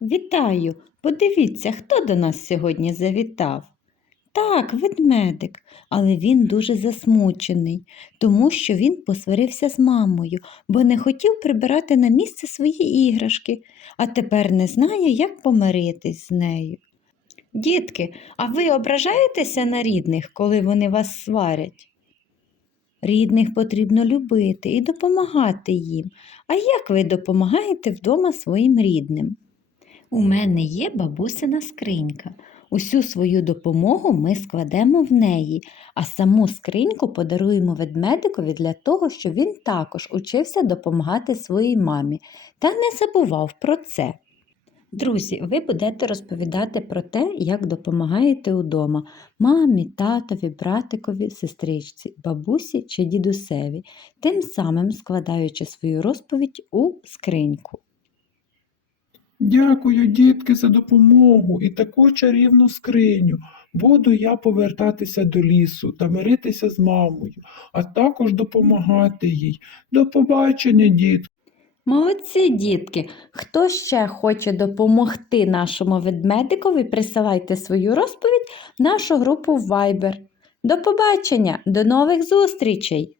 Вітаю! Подивіться, хто до нас сьогодні завітав. Так, ведмедик, але він дуже засмучений, тому що він посварився з мамою, бо не хотів прибирати на місце свої іграшки, а тепер не знає, як помиритись з нею. Дітки, а ви ображаєтеся на рідних, коли вони вас сварять? Рідних потрібно любити і допомагати їм. А як ви допомагаєте вдома своїм рідним? У мене є бабусина скринька. Усю свою допомогу ми складемо в неї, а саму скриньку подаруємо ведмедикові для того, щоб він також учився допомагати своїй мамі та не забував про це. Друзі, ви будете розповідати про те, як допомагаєте удома мамі, татові, братикові, сестричці, бабусі чи дідусеві, тим самим складаючи свою розповідь у скриньку. Дякую, дітки, за допомогу і таку чарівну скриню. Буду я повертатися до лісу та миритися з мамою, а також допомагати їй. До побачення, дітки. Молодці, дітки! Хто ще хоче допомогти нашому ведмедикові, присилайте свою розповідь в нашу групу Viber. До побачення, до нових зустрічей!